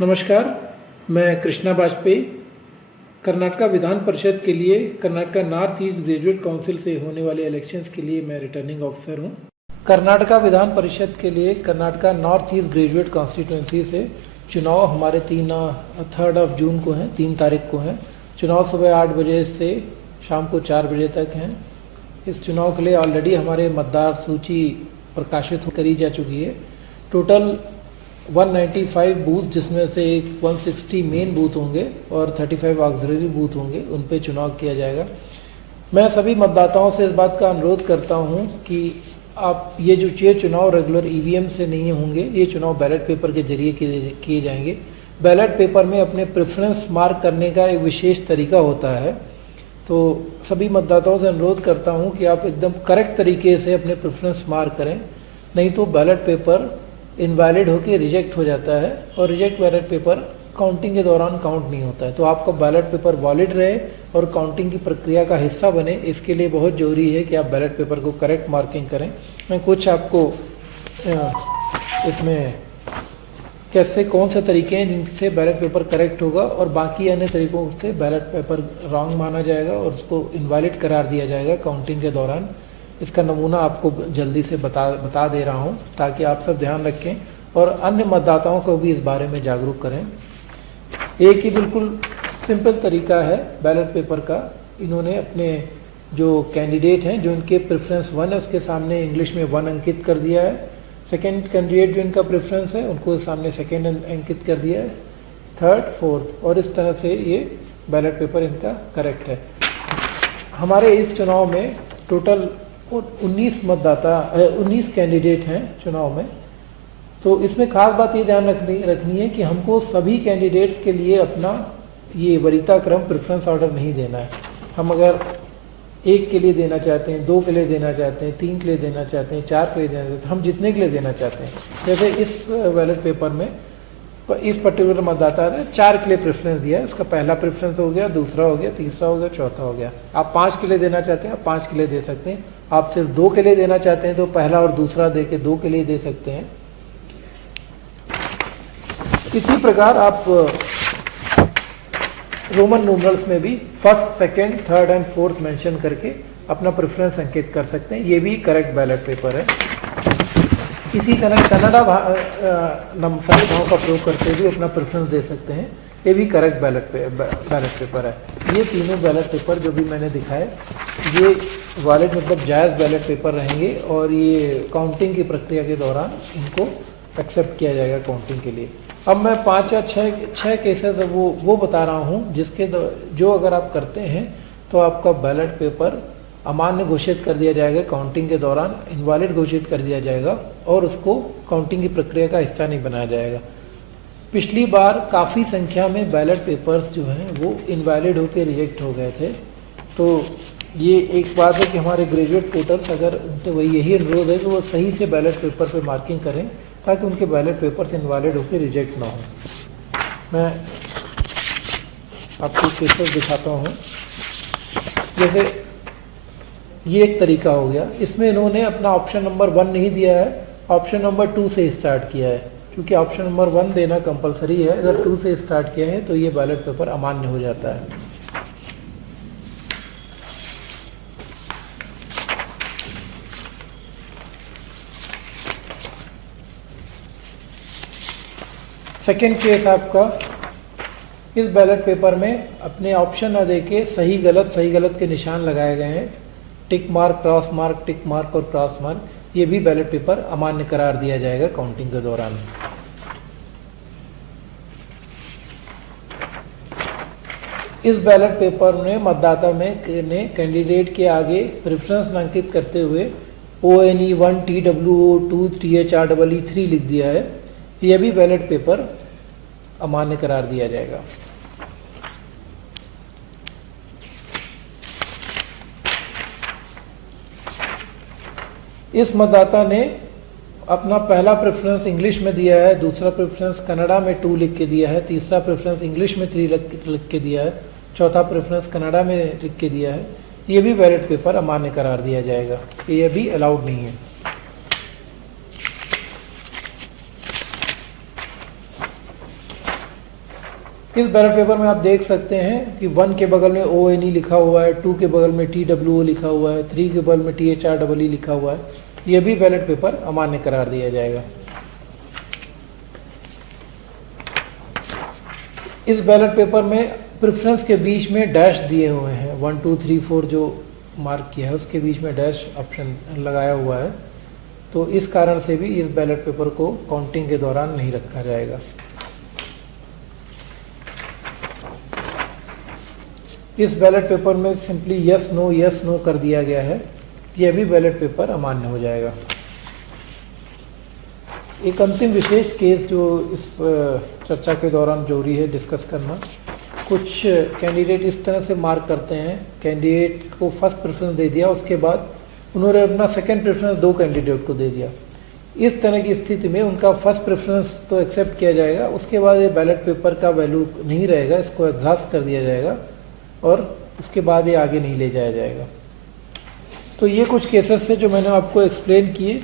नमस्कार, मैं कृष्णा वाजपेयी कर्नाटक विधान परिषद के लिए Karnataka north east graduate council से होने वाले इलेक्शंस के लिए मैं रिटर्निंग ऑफिसर हूं। कर्नाटक विधान परिषद के लिए Karnataka north east graduate constituency से चुनाव हमारे 3 जून को हैं, 3 तारीख को हैं। चुनाव सुबह 8 बजे से शाम को 4 बजे तक हैं। इस चुनाव के लिए ऑलरेडी हमारे मतदार सूची प्रकाशित करी जा चुकी है। टोटल 195 बूथ, जिसमें से एक 160 मेन बूथ होंगे और 35 ऑक्सिलरी बूथ होंगे, उन पे चुनाव किया जाएगा। मैं सभी मतदाताओं से इस बात का अनुरोध करता हूं कि आप ये चुनाव रेगुलर ईवीएम से नहीं होंगे, ये चुनाव बैलेट पेपर के जरिए किए जाएंगे। बैलेट पेपर में अपने प्रेफरेंस मार्क करने का एक विशेष तरीका होता है, तो सभी मतदाताओं से अनुरोध करता हूं कि आप एकदम करेक्ट तरीके से अपने प्रेफरेंस मार्क करें, नहीं तो बैलेट पेपर इनवैलिड होकर रिजेक्ट हो जाता है और रिजेक्ट बैलेट पेपर काउंटिंग के दौरान काउंट नहीं होता है। तो आपका बैलेट पेपर वैलिड रहे और काउंटिंग की प्रक्रिया का हिस्सा बने, इसके लिए बहुत ज़रूरी है कि आप बैलेट पेपर को करेक्ट मार्किंग करें। मैं कुछ आपको इसमें कैसे कौन से तरीके हैं जिनसे बैलेट पेपर करेक्ट होगा और बाकी अन्य तरीकों से बैलेट पेपर रॉन्ग माना जाएगा और उसको इनवैलिड करार दिया जाएगा काउंटिंग के दौरान, इसका नमूना आपको जल्दी से बता दे रहा हूं ताकि आप सब ध्यान रखें और अन्य मतदाताओं को भी इस बारे में जागरूक करें। एक ही बिल्कुल सिंपल तरीका है बैलेट पेपर का। इन्होंने अपने जो कैंडिडेट हैं, जो इनके प्रेफरेंस 1 है, उसके सामने इंग्लिश में 1 अंकित कर दिया है। सेकेंड कैंडिडेट जो इनका प्रेफरेंस है, उनको सामने सेकेंड अंकित कर दिया है, थर्ड, फोर्थ, और इस तरह से ये बैलेट पेपर इनका करेक्ट है। हमारे इस चुनाव में टोटल 19 कैंडिडेट हैं चुनाव में। तो इसमें खास बात ये ध्यान रखनी है कि हमको सभी कैंडिडेट्स के लिए अपना ये वरीयता क्रम प्रेफरेंस ऑर्डर नहीं देना है। हम अगर 1 के लिए देना चाहते हैं, 2 के लिए देना चाहते हैं, 3 के लिए देना चाहते हैं, 4 के लिए देना चाहते हैं, हम जितने के लिए देना चाहते हैं। जैसे इस बैलेट पेपर में इस पर्टिकुलर मतदाता ने 4 के लिए प्रेफरेंस दिया है, उसका पहला प्रेफरेंस हो गया, दूसरा हो गया, तीसरा हो गया, चौथा हो गया। आप 5 के लिए देना चाहते हैं, आप 5 के लिए दे सकते हैं। आप सिर्फ 2 के लिए देना चाहते हैं तो पहला और दूसरा दे के 2 के लिए दे सकते हैं। इसी प्रकार आप रोमन न्यूमरल्स में भी first, second, third and fourth mention करके अपना प्रेफरेंस अंकित कर सकते हैं। ये भी करेक्ट बैलेट पेपर है। इसी तरह कन्नड़ा सभी भाव का प्रयोग करते हुए अपना प्रेफरेंस दे सकते हैं। ये भी करेक्ट बैलेट पेपर है। ये तीनों बैलेट पेपर जो भी मैंने दिखाए, ये वैलिड मतलब जायज़ बैलेट पेपर रहेंगे और ये काउंटिंग की प्रक्रिया के दौरान इनको एक्सेप्ट किया जाएगा काउंटिंग के लिए। अब मैं 5 या 6 केसेस वो बता रहा हूँ जिसके जो अगर आप करते हैं तो आपका बैलेट पेपर अमान्य घोषित कर दिया जाएगा, काउंटिंग के दौरान इनवैलिड घोषित कर दिया जाएगा और उसको काउंटिंग की प्रक्रिया का हिस्सा नहीं बनाया जाएगा। पिछली बार काफ़ी संख्या में बैलेट पेपर्स जो हैं वो इनवैलिड होकर रिजेक्ट हो गए थे। तो ये एक बात है कि हमारे ग्रेजुएट वोटर्स अगर उनसे वही यही अनुरोध है कि वो सही से बैलेट पेपर पे मार्किंग करें ताकि उनके बैलेट पेपर्स इनवैलिड होकर रिजेक्ट ना हो। मैं आपको केसेस दिखाता हूँ। जैसे ये एक तरीका हो गया, इसमें इन्होंने अपना ऑप्शन नंबर 1 नहीं दिया है, ऑप्शन नंबर 2 से स्टार्ट किया है। क्योंकि ऑप्शन नंबर 1 देना कंपलसरी है, अगर 2 से स्टार्ट किया है तो ये बैलेट पेपर अमान्य हो जाता है। सेकेंड केस आपका, इस बैलेट पेपर में अपने ऑप्शन न देके सही गलत के निशान लगाए गए हैं। Tick mark, cross mark, tick mark और क्रॉस मार्क, ये भी बैलेट पेपर अमान्य करार दिया जाएगा काउंटिंग के दौरान। इस बैलेट पेपर में मतदाता ने कैंडिडेट के आगे प्रेफरेंस अंकित करते हुए ONE1 TWO2 THREE3 लिख दिया है। यह भी बैलेट पेपर अमान्य करार दिया जाएगा। इस मतदाता ने अपना पहला प्रेफरेंस इंग्लिश में दिया है, दूसरा प्रेफरेंस कन्नड़ा में 2 लिख के दिया है, तीसरा प्रेफरेंस इंग्लिश में 3 लिख के दिया है, चौथा प्रेफरेंस कन्नड़ा में लिख के दिया है। ये भी बैलेट पेपर अमान्य करार दिया जाएगा, ये भी अलाउड नहीं है। इस बैलेट पेपर में आप देख सकते हैं कि 1 के बगल में ONE लिखा हुआ है, 2 के बगल में TWO लिखा हुआ है, 3 के बगल में THREE लिखा हुआ है। ये भी बैलेट पेपर अमान्य करार दिया जाएगा। इस बैलेट पेपर में प्रेफरेंस के बीच में डैश दिए हुए हैं, 1 2 3 4 जो मार्क किया है उसके बीच में डैश ऑप्शन लगाया हुआ है, तो इस कारण से भी इस बैलेट पेपर को काउंटिंग के दौरान नहीं रखा जाएगा। इस बैलेट पेपर में सिंपली यस नो कर दिया गया है, यह भी बैलेट पेपर अमान्य हो जाएगा। एक अंतिम विशेष केस जो इस चर्चा के दौरान जरूरी है डिस्कस करना, कुछ कैंडिडेट इस तरह से मार्क करते हैं, कैंडिडेट को फर्स्ट प्रेफरेंस दे दिया, उसके बाद उन्होंने अपना सेकंड प्रेफरेंस 2 कैंडिडेट को दे दिया। इस तरह की स्थिति में उनका फर्स्ट प्रेफरेंस तो एक्सेप्ट किया जाएगा, उसके बाद ये बैलेट पेपर का वैल्यू नहीं रहेगा, इसको एग्जॉस्ट कर दिया जाएगा और उसके बाद ये आगे नहीं ले जाया जाएगा। तो ये कुछ केसेस से जो मैंने आपको एक्सप्लेन किए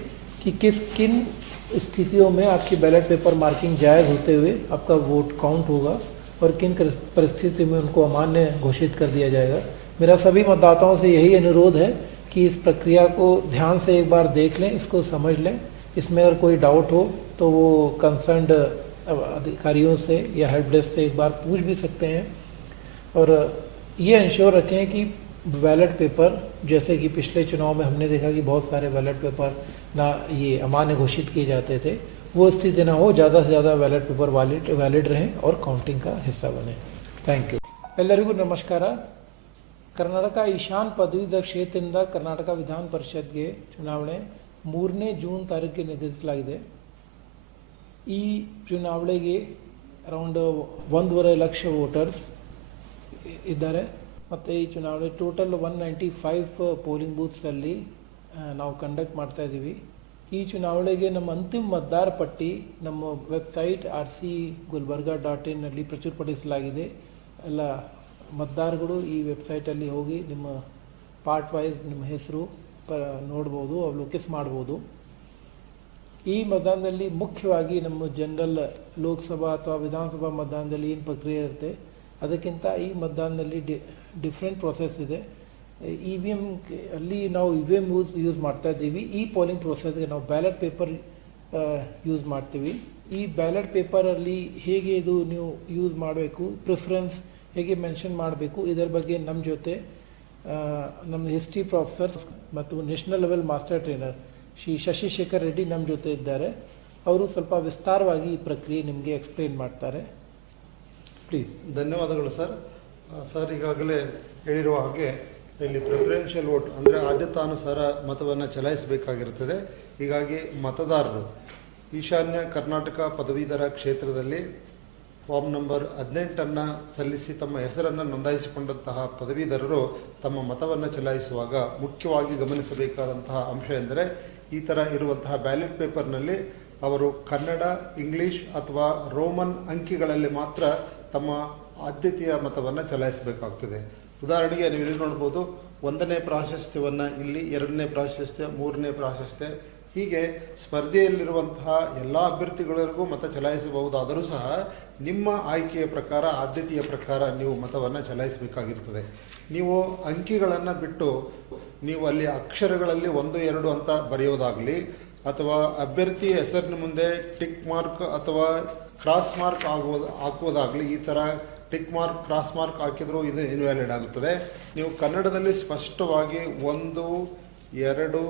कि किन स्थितियों में आपकी बैलेट पेपर मार्किंग जायज़ होते हुए आपका वोट काउंट होगा और किन परिस्थिति में उनको अमान्य घोषित कर दिया जाएगा। मेरा सभी मतदाताओं से यही अनुरोध है कि इस प्रक्रिया को ध्यान से एक बार देख लें, इसको समझ लें, इसमें अगर कोई डाउट हो तो वो कंसर्न्ड अधिकारियों से या हेल्प डेस्क से एक बार पूछ भी सकते हैं। और ये इंश्योर रखें कि बैलेट पेपर, जैसे कि पिछले चुनाव में हमने देखा कि बहुत सारे बैलेट पेपर ना ये अमान्य घोषित किए जाते थे, वो स्थिति ना हो, ज़्यादा से ज़्यादा बैलेट पेपर वैलिड रहें और काउंटिंग का हिस्सा बने। Thank you. ಎಲ್ಲರಿಗೂ ನಮಸ್ಕಾರ। ಕರ್ನಾಟಕ ಈಶಾನ್ ಪದವೀಧರ ಕ್ಷೇತ್ರದಿಂದ ಕರ್ನಾಟಕ ವಿಧಾನ ಪರಿಷತ್ಗೆ ಚುನಾವಣೆ 3ನೇ ಜೂನ್ ತಾರೀಕಿಗೆ ನಿಗದಿಸಲಾಗಿದೆ। ಈ ಚುನಾವಣೆಗೆ ಅರೌಂಡ್ 1.5 ಲಕ್ಷ ವೋಟರ್ಸ್ ಇದ್ದಾರೆ ಮತ್ತು ಈ ಚುನಾವಣೆ ಟೋಟಲ್ 195 ಪೋಲಿಂಗ್ ಬೂತ್ಸಲ್ಲಿ ನಾವು ಕಂಡಕ್ಟ್ ಮಾಡ್ತಾ ಇದ್ದೀವಿ। ಈ ಚುನಾವಣೆಗೆ ನಮ್ಮ ಅಂತಿಮ ಮತದಾರ ಪಟ್ಟಿ ನಮ್ಮ ವೆಬ್ಸೈಟ್ rcgulbarga.in ನಲ್ಲಿ ಪ್ರಚುರಪಡಿಸಲಾಗಿದೆ। ಎಲ್ಲ ಮತದಾರಗಳು ಈ ವೆಬ್ಸೈಟಲ್ಲಿ ಹೋಗಿ ನಿಮ್ಮ ಪಾರ್ಟ್ ವೈಸ್ ನಿಮ್ಮ ಹೆಸರು ನೋಡ್ಬೋದು, ಅವಲೋಕಿಸ್ ಮಾಡ್ಬೋದು। ಈ ಮತದಾನದಲ್ಲಿ ಮುಖ್ಯವಾಗಿ ನಮ್ಮ ಜನರಲ್ ಲೋಕಸಭಾ ಅಥವಾ ವಿಧಾನಸಭಾ ಮತದಾನದಲ್ಲಿ ಏನು ಪ್ರಕ್ರಿಯೆ ಇರುತ್ತೆ ಅದಕ್ಕಿಂತ ಈ ಮತದಾನದಲ್ಲಿ ಡಿಫ್ರೆಂಟ್ ಪ್ರೊಸೆಸ್ ಇದೆ। EVM ಅಲ್ಲಿ ನಾವು EVM ಯೂಸ್ ಮಾಡ್ತಾ ಇದ್ದೀವಿ, ಈ ಪೋಲಿಂಗ್ ಪ್ರೊಸೆಸ್ಗೆ ನಾವು ಬ್ಯಾಲೆಟ್ ಪೇಪರ್ ಯೂಸ್ ಮಾಡ್ತೀವಿ। ಈ ಬ್ಯಾಲೆಟ್ ಪೇಪರಲ್ಲಿ ಹೇಗೆ ಇದು ನೀವು ಯೂಸ್ ಮಾಡಬೇಕು, ಪ್ರಿಫರೆನ್ಸ್ ಹೇಗೆ ಮೆನ್ಷನ್ ಮಾಡಬೇಕು, ಇದರ ಬಗ್ಗೆ ನಮ್ಮ ಜೊತೆ ನಮ್ಮ ಹಿಸ್ಟ್ರಿ ಪ್ರೊಫೆಸರ್ ಮತ್ತು national level master trainer Shri Shashishekar Reddy ನಮ್ಮ ಜೊತೆ ಇದ್ದಾರೆ। ಅವರು ಸ್ವಲ್ಪ ವಿಸ್ತಾರವಾಗಿ ಈ ಪ್ರಕ್ರಿಯೆ ನಿಮಗೆ ಎಕ್ಸ್ಪ್ಲೇನ್ ಮಾಡ್ತಾರೆ। ಪ್ಲೀಸ್। ಧನ್ಯವಾದಗಳು ಸರ್। ಈಗಾಗಲೇ ಹೇಳಿರುವ ಹಾಗೆ ಇಲ್ಲಿ ಪ್ರಿಫರೆನ್ಷಿಯಲ್ ವೋಟ್ ಅಂದರೆ ಆದ್ಯತಾನುಸಾರ ಮತವನ್ನು ಚಲಾಯಿಸಬೇಕಾಗಿರುತ್ತದೆ। ಹೀಗಾಗಿ ಮತದಾರರು ಈಶಾನ್ಯ ಕರ್ನಾಟಕ ಪದವೀಧರ ಕ್ಷೇತ್ರದಲ್ಲಿ ಫಾರ್ಮ್ ನಂಬರ್ 18 ಸಲ್ಲಿಸಿ ತಮ್ಮ ಹೆಸರನ್ನು ನೋಂದಾಯಿಸಿಕೊಂಡಂತಹ ಪದವೀಧರರು ತಮ್ಮ ಮತವನ್ನು ಚಲಾಯಿಸುವಾಗ ಮುಖ್ಯವಾಗಿ ಗಮನಿಸಬೇಕಾದಂತಹ ಅಂಶ ಎಂದರೆ ಈ ಥರ ಇರುವಂತಹ ಬ್ಯಾಲೆಟ್ ಪೇಪರ್ನಲ್ಲಿ ಅವರು ಕನ್ನಡ, ಇಂಗ್ಲಿಷ್ ಅಥವಾ ರೋಮನ್ ಅಂಕಿಗಳಲ್ಲಿ ಮಾತ್ರ ತಮ್ಮ ಆದ್ಯತೆಯ ಮತವನ್ನು ಚಲಾಯಿಸಬೇಕಾಗ್ತದೆ। ಉದಾಹರಣೆಗೆ ನೀವು ಇಲ್ಲಿ ನೋಡ್ಬೋದು, 1ನೇ ಪ್ರಾಶಸ್ತ್ಯವನ್ನು ಇಲ್ಲಿ, 2ನೇ ಪ್ರಾಶಸ್ತ್ಯ, 3ನೇ ಪ್ರಾಶಸ್ತ್ಯ, ಹೀಗೆ ಸ್ಪರ್ಧೆಯಲ್ಲಿರುವಂತಹ ಎಲ್ಲ ಅಭ್ಯರ್ಥಿಗಳಿಗೂ ಮತ ಚಲಾಯಿಸಬಹುದಾದರೂ ಸಹ ನಿಮ್ಮ ಆಯ್ಕೆಯ ಪ್ರಕಾರ, ಆದ್ಯತೆಯ ಪ್ರಕಾರ ನೀವು ಮತವನ್ನು ಚಲಾಯಿಸಬೇಕಾಗಿರ್ತದೆ। ನೀವು ಅಂಕಿಗಳನ್ನು ಬಿಟ್ಟು ನೀವು ಅಲ್ಲಿ ಅಕ್ಷರಗಳಲ್ಲಿ 1 2 ಅಂತ ಬರೆಯೋದಾಗಲಿ ಅಥವಾ ಅಭ್ಯರ್ಥಿಯ ಹೆಸರಿನ ಮುಂದೆ ಟಿಕ್ ಮಾರ್ಕ್ ಅಥವಾ ಕ್ರಾಸ್ ಮಾರ್ಕ್ ಹಾಕುವುದಾಗಲಿ, ಈ ಥರ ಟಿಕ್ ಮಾರ್ಕ್, ಕ್ರಾಸ್ ಮಾರ್ಕ್ ಹಾಕಿದರೂ ಇದು ಇನ್ವ್ಯಾಲಿಡ್ ಆಗುತ್ತದೆ। ನೀವು ಕನ್ನಡದಲ್ಲಿ ಸ್ಪಷ್ಟವಾಗಿ 1 2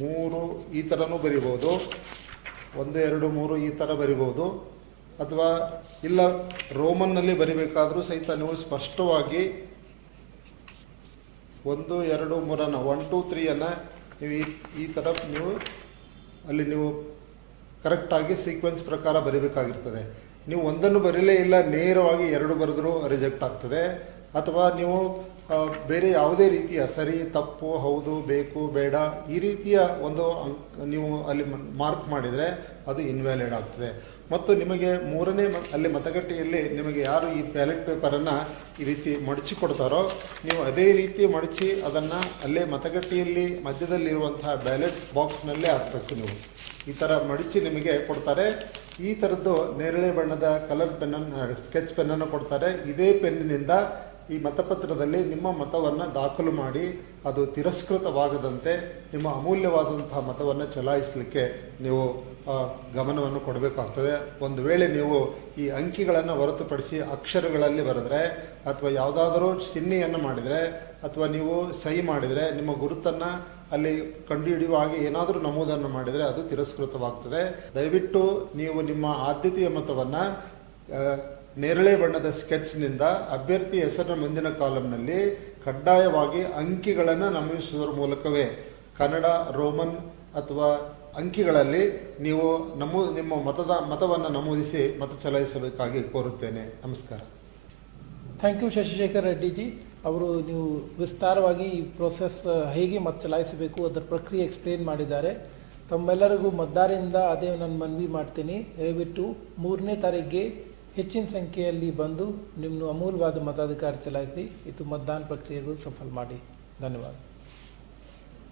3 ಈ ಥರನೂ ಬರಿಬೋದು, 1 2 3 ಈ ಥರ ಬರಿಬೋದು, ಅಥವಾ ಇಲ್ಲ ರೋಮನ್ನಲ್ಲಿ ಬರಿಬೇಕಾದರೂ ಸಹಿತ ನೀವು ಸ್ಪಷ್ಟವಾಗಿ 1 2 3 1 2 3 ನೀವು ಈ ಥರ ನೀವು ಅಲ್ಲಿ ನೀವು ಕರೆಕ್ಟಾಗಿ ಸೀಕ್ವೆನ್ಸ್ ಪ್ರಕಾರ ಬರೀಬೇಕಾಗಿರ್ತದೆ। ನೀವು 1 ಬರೀಲೇ ಇಲ್ಲ, ನೇರವಾಗಿ 2 ಬರೆದರೂ ರಿಜೆಕ್ಟ್ ಆಗ್ತದೆ, ಅಥವಾ ನೀವು ಬೇರೆ ಯಾವುದೇ ರೀತಿಯ ಸರಿ ತಪ್ಪು, ಹೌದು, ಬೇಕು, ಬೇಡ ಈ ರೀತಿಯ ಒಂದು ನೀವು ಅಲ್ಲಿ ಮಾರ್ಕ್ ಮಾಡಿದರೆ ಅದು ಇನ್ವ್ಯಾಲಿಡ್ ಆಗ್ತದೆ। ಮತ್ತು ನಿಮಗೆ ಮೂರನೇ ಅಲ್ಲಿ ಮತಗಟ್ಟೆಯಲ್ಲಿ ನಿಮಗೆ ಯಾರು ಈ ಬ್ಯಾಲೆಟ್ ಪೇಪರನ್ನು ಈ ರೀತಿ ಮಡಚಿ ಕೊಡ್ತಾರೋ ನೀವು ಅದೇ ರೀತಿ ಮಡಚಿ ಅದನ್ನು ಅಲ್ಲೇ ಮತಗಟ್ಟೆಯಲ್ಲಿ ಮಧ್ಯದಲ್ಲಿರುವಂತಹ ಬ್ಯಾಲೆಟ್ ಬಾಕ್ಸ್ನಲ್ಲೇ ಹಾಕಬೇಕು. ನೀವು ಈ ಥರ ಮಡಚಿ ನಿಮಗೆ ಕೊಡ್ತಾರೆ. ಈ ಥರದ್ದು ನೇರಳೆ ಬಣ್ಣದ ಕಲರ್ ಪೆನ್ನನ್ನು ಸ್ಕೆಚ್ ಪೆನ್ನನ್ನು ಕೊಡ್ತಾರೆ. ಇದೇ ಪೆನ್ನಿನಿಂದ ಈ ಮತಪತ್ರದಲ್ಲಿ ನಿಮ್ಮ ಮತವನ್ನು ದಾಖಲು ಮಾಡಿ ಅದು ತಿರಸ್ಕೃತವಾಗದಂತೆ ನಿಮ್ಮ ಅಮೂಲ್ಯವಾದಂತಹ ಮತವನ್ನು ಚಲಾಯಿಸಲಿಕ್ಕೆ ನೀವು ಗಮನವನ್ನು ಕೊಡಬೇಕಾಗ್ತದೆ. ಒಂದು ವೇಳೆ ನೀವು ಈ ಅಂಕಿಗಳನ್ನು ಹೊರತುಪಡಿಸಿ ಅಕ್ಷರಗಳಲ್ಲಿ ಬರೆದ್ರೆ ಅಥವಾ ಯಾವುದಾದರೂ ಚಿಹ್ನೆಯನ್ನು ಮಾಡಿದರೆ ಅಥವಾ ನೀವು ಸಹಿ ಮಾಡಿದರೆ ನಿಮ್ಮ ಗುರುತನ್ನು ಅಲ್ಲಿ ಕಂಡುಹಿಡಿಯುವ ಹಾಗೆ ಏನಾದರೂ ನಮೂದನ್ನು ಮಾಡಿದರೆ ಅದು ತಿರಸ್ಕೃತವಾಗ್ತದೆ. ದಯವಿಟ್ಟು ನೀವು ನಿಮ್ಮ ಆದ್ಯತೆಯ ಮತವನ್ನು ನೇರಳೆ ಬಣ್ಣದ ಸ್ಕೆಚ್ನಿಂದ ಅಭ್ಯರ್ಥಿ ಹೆಸರಿನ ಮುಂದಿನ ಕಾಲಂನಲ್ಲಿ ಕಡ್ಡಾಯವಾಗಿ ಅಂಕಿಗಳನ್ನು ನಮೂದಿಸುವುದರ ಮೂಲಕವೇ ಕನ್ನಡ, ರೋಮನ್ ಅಥವಾ ಅಂಕಿಗಳಲ್ಲಿ ನೀವು ನಿಮ್ಮ ಮತವನ್ನು ನಮೂದಿಸಿ ಮತ ಚಲಾಯಿಸಬೇಕಾಗಿ ಕೋರುತ್ತೇನೆ. ನಮಸ್ಕಾರ. Thank you Shashishekar Reddy ji. ಅವರು ನೀವು ವಿಸ್ತಾರವಾಗಿ ಈ ಪ್ರೋಸೆಸ್ ಹೇಗೆ ಮತ ಚಲಾಯಿಸಬೇಕು ಅದರ ಪ್ರಕ್ರಿಯೆ ಎಕ್ಸ್ಪ್ಲೇನ್ ಮಾಡಿದ್ದಾರೆ. ತಮ್ಮೆಲ್ಲರಿಗೂ ಮತದಾರರಿಂದ ಅದೇ ನಾನು ಮನವಿ ಮಾಡ್ತೀನಿ, ದಯವಿಟ್ಟು 3ನೇ ತಾರೀಕಿಗೆ ಹೆಚ್ಚಿನ ಸಂಖ್ಯೆಯಲ್ಲಿ ಬಂದು ನಿಮ್ಮ ಅಮೂಲ್ಯವಾದ ಮತಾಧಿಕಾರ ಚಲಾಯಿಸಿ ಇದು ಮತದಾನ ಪ್ರಕ್ರಿಯೆಗೂ ಸಫಲ ಮಾಡಿ. ಧನ್ಯವಾದ.